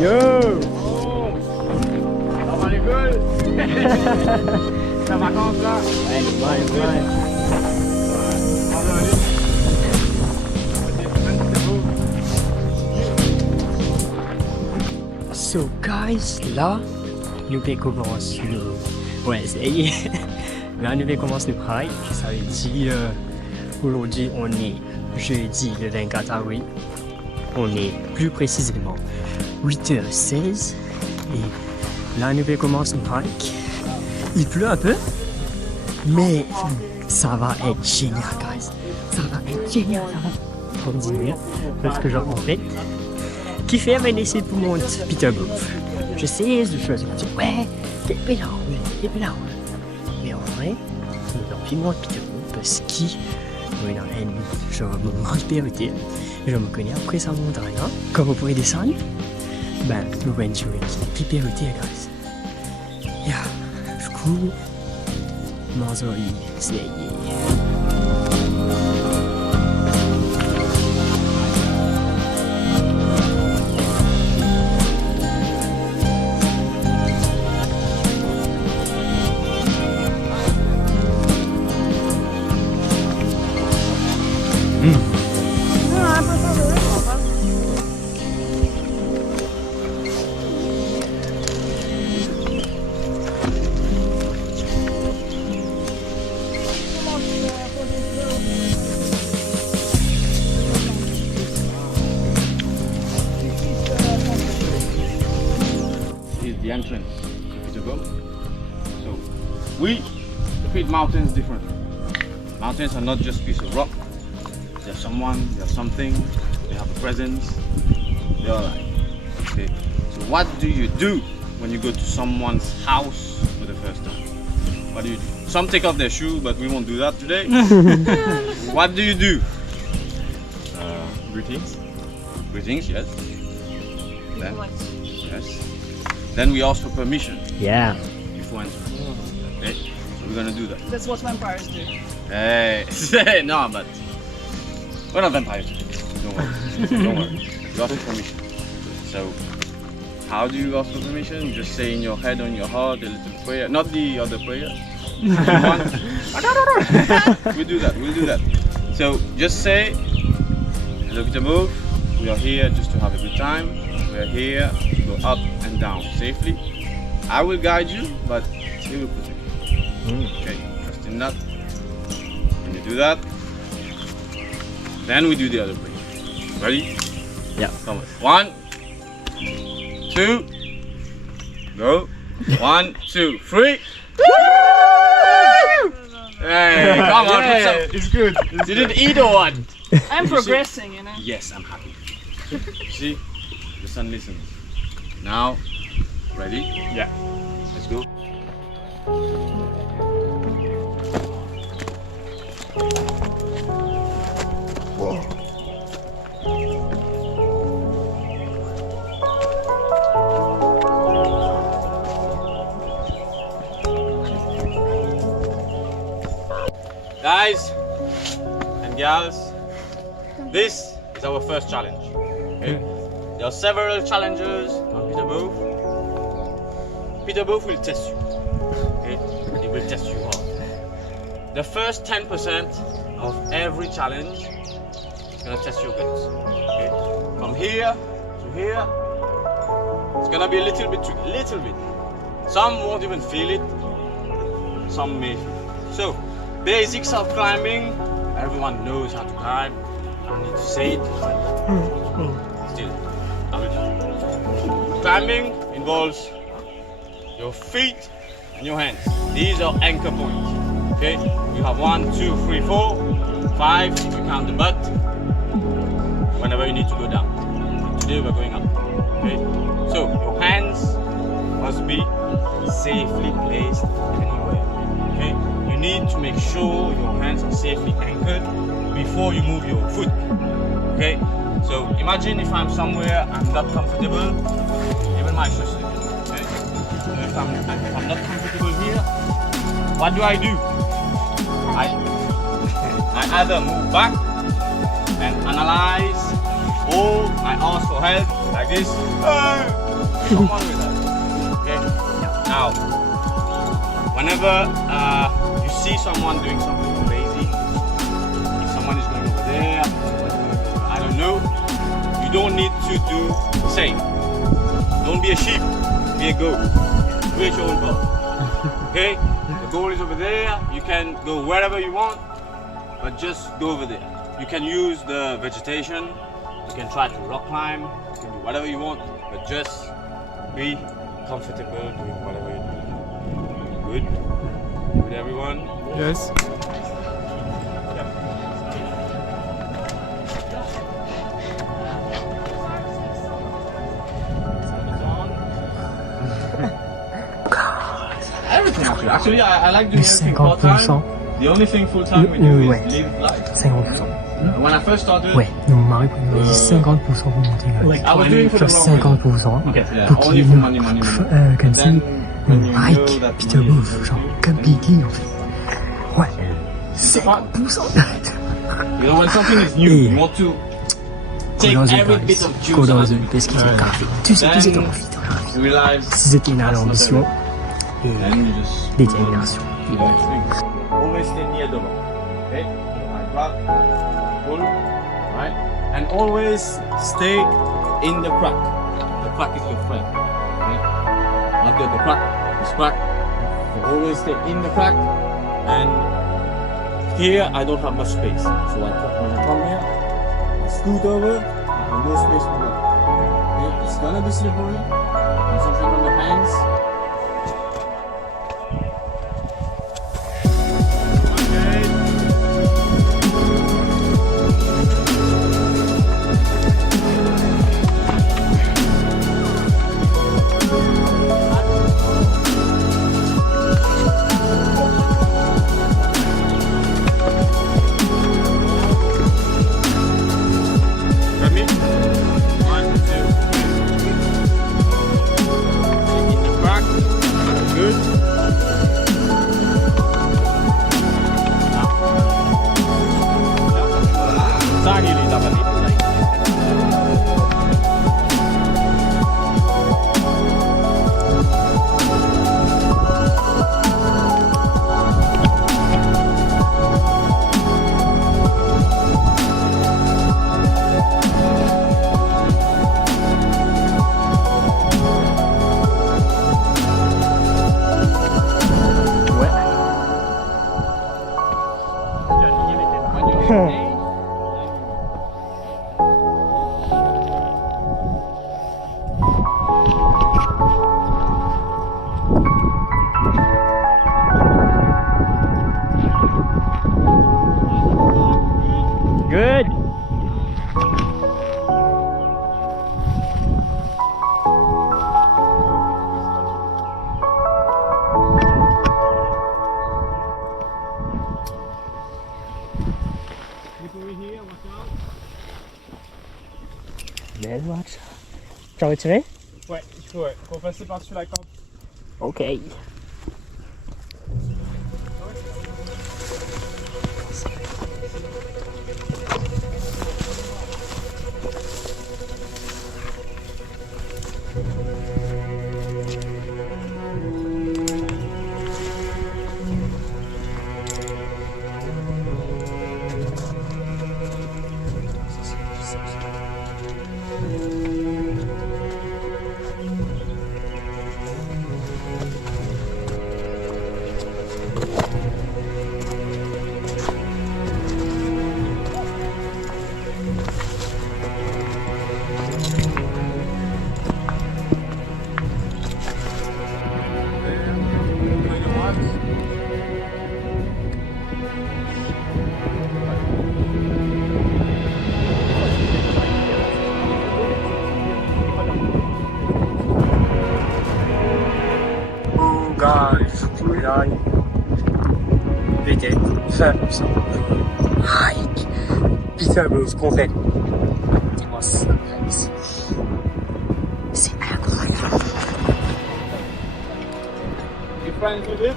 Yo! Ça va l'école? Ça va comme ça? Ouais, ouais. So guys, là, nous commence le... Ouais, ça y est. Là, nous commence le travail. Ça veut dire, aujourd'hui, on est jeudi le 24 avril. On est plus précisément 8h16 et là nous commence le hike. Il pleut un peu, mais ça va être génial, guys. Ça va être génial, ça va trop dire parce que genre en fait, qui fait amener pour mon Peter Grove. Je sais de choses, je dis ouais, t'es là, mais en vrai, nous avons filmé Peter Grove parce qu'il y a une genre moment spirituel. Je me connais après sa montagne, hein? Quand vous pourrez descendre, ben, nous allons jouer qui périté, guys. Yeah, du coup, Manzori, c'est the entrance to go. So we treat mountains differently. Mountains are not just pieces of rock. There's someone, there's something, they have a presence, they're alive. Okay. So what do you do when you go to someone's house for the first time? What do you do? Some take off their shoe, but we won't do that today. What do you do? Greetings. Greetings, yes. Then, yes. Then we ask for permission. Yeah. Before entering. Okay, so we're gonna do that. That's what vampires do. Hey, no, but we're not vampires. Don't worry. Don't worry. You ask for permission. So, how do you ask for permission? You just say in your head, on your heart, a little prayer. Not the other prayer. We do that. We'll do that. So just say, hello, Peter Move. We are here just to have a good time. We are here to go up and down safely. I will guide you, but he will protect you. Okay, trust in that. When you do that, then we do the other prayer. Ready? Yeah. Come on. 1, 2, go. 1, 2, 3. Hey, come on, put some. It's good. You didn't eat or what? I'm progressing, you know. Yes, I'm happy. See? The sun listens. Now, ready? Yeah. Let's go. Guys and gals, this is our first challenge. Okay? There are several challenges on Peter Booth. Peter Booth will test you. Okay? He will test you hard. The first 10% of every challenge is gonna test your guts. Okay? From here to here, it's gonna be a little bit tricky, little bit. Some won't even feel it, some may feel it. So, basics of climbing, everyone knows how to climb. I don't need to say it. Still, I will tell you. Climbing involves your feet and your hands. These are anchor points. Okay, you have 1, 2, 3, 4, 5 if you count the butt. Whenever you need to go down. Today we're going up. Okay, so your hands must be safely placed anywhere. Okay, you need to make sure your hands are safely anchored before you move your foot. Okay, so imagine if I'm somewhere I'm not comfortable, even my shoes. Okay, so if I'm not comfortable here, what do? I either move back and analyze, or I ask for help like this. Someone with that. Okay. Now, whenever you see someone doing something crazy, if someone is going over there, I don't know, you don't need to do the same. Don't be a sheep, be a goat. Create your own path. Okay? The goal is over there. You can go wherever you want, but just go over there. You can use the vegetation. You can try to rock climb. You can do whatever you want, but just be comfortable doing whatever you're doing. Good? Good, everyone? Yes. Everything actually. I like doing everything part-time. The only thing full-time we do is live life. 50%. When I first started, Ouais, donc Marie nous dit 50% vous montez I was doing for the sur wrong 50%. yeah, Donc only il for nous money. comme si When you Mike, know that Peter money is Booth, what genre you do. comme Piggy en fait. Ouais, 50%. You know, when something is new, you want to take every bit of juice out of Codose, it. parce qu'il est graphique. Tu sais, Then envie. you realize C'était une ambition et then you just détermination. always stay near the rock. Okay? Like that. Pull. Right? And always stay in the crack. The crack is your friend. Okay? Not the crack, this crack. So always stay in the crack. And here I don't have much space. So when I come here, I scoot over, I have no space to work. Okay? It's gonna be slippery. Concentrate on the hands. Good. Let's watch. Tu as retiré? Ouais, il faut passer par-dessus la corde. Ok. Peut-être 20%. Hike. Putain, bro, ce qu'on fait. Dis-moi ça, ici. C'est incroyable. You friends with it?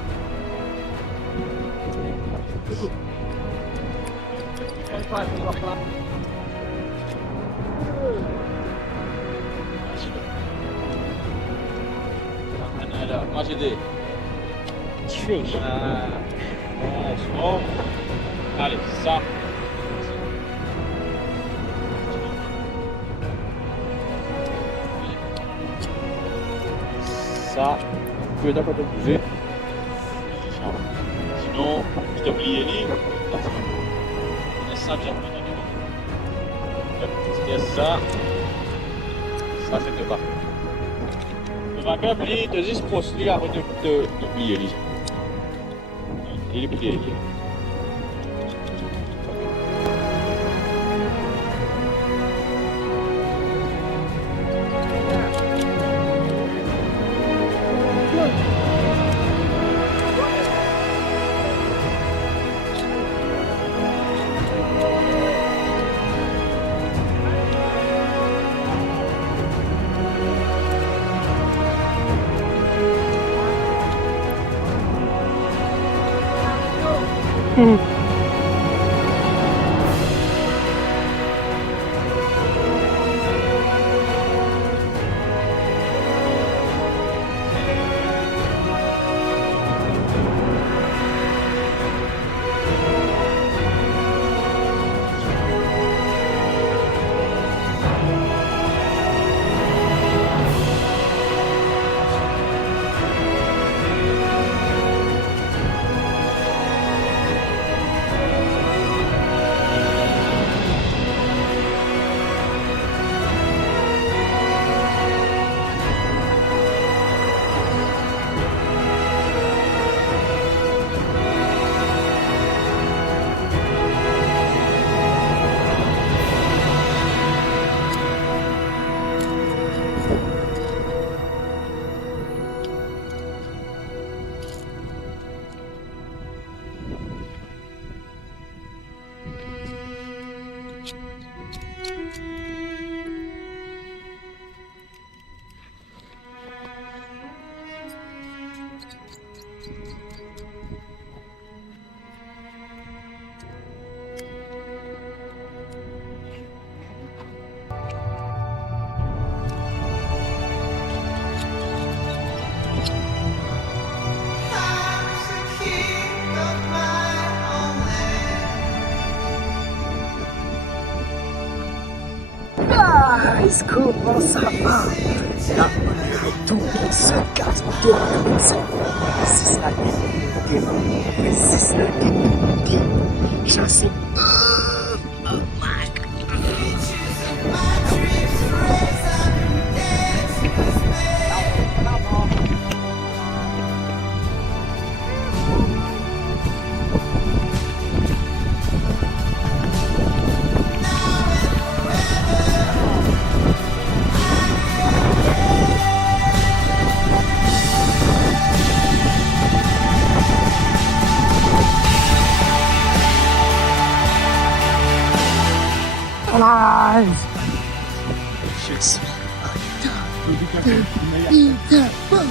Alors, moi j'ai des. Tu fais. Bon. Allez, ça. Ça, tu peux d'accord te bouger. Sinon, je t'oublie Ellie. Laisse ça, j'ai oublié de c'était ça. Ça, c'est de bas. Le vainqueur, il te dit, se lui après de plier Ellie. Il est plié Ellie. Nice, comment ça va? Là, on est tombé sur 4 c'est ça c'est ça chassé. Nice! Je suis hyper bon!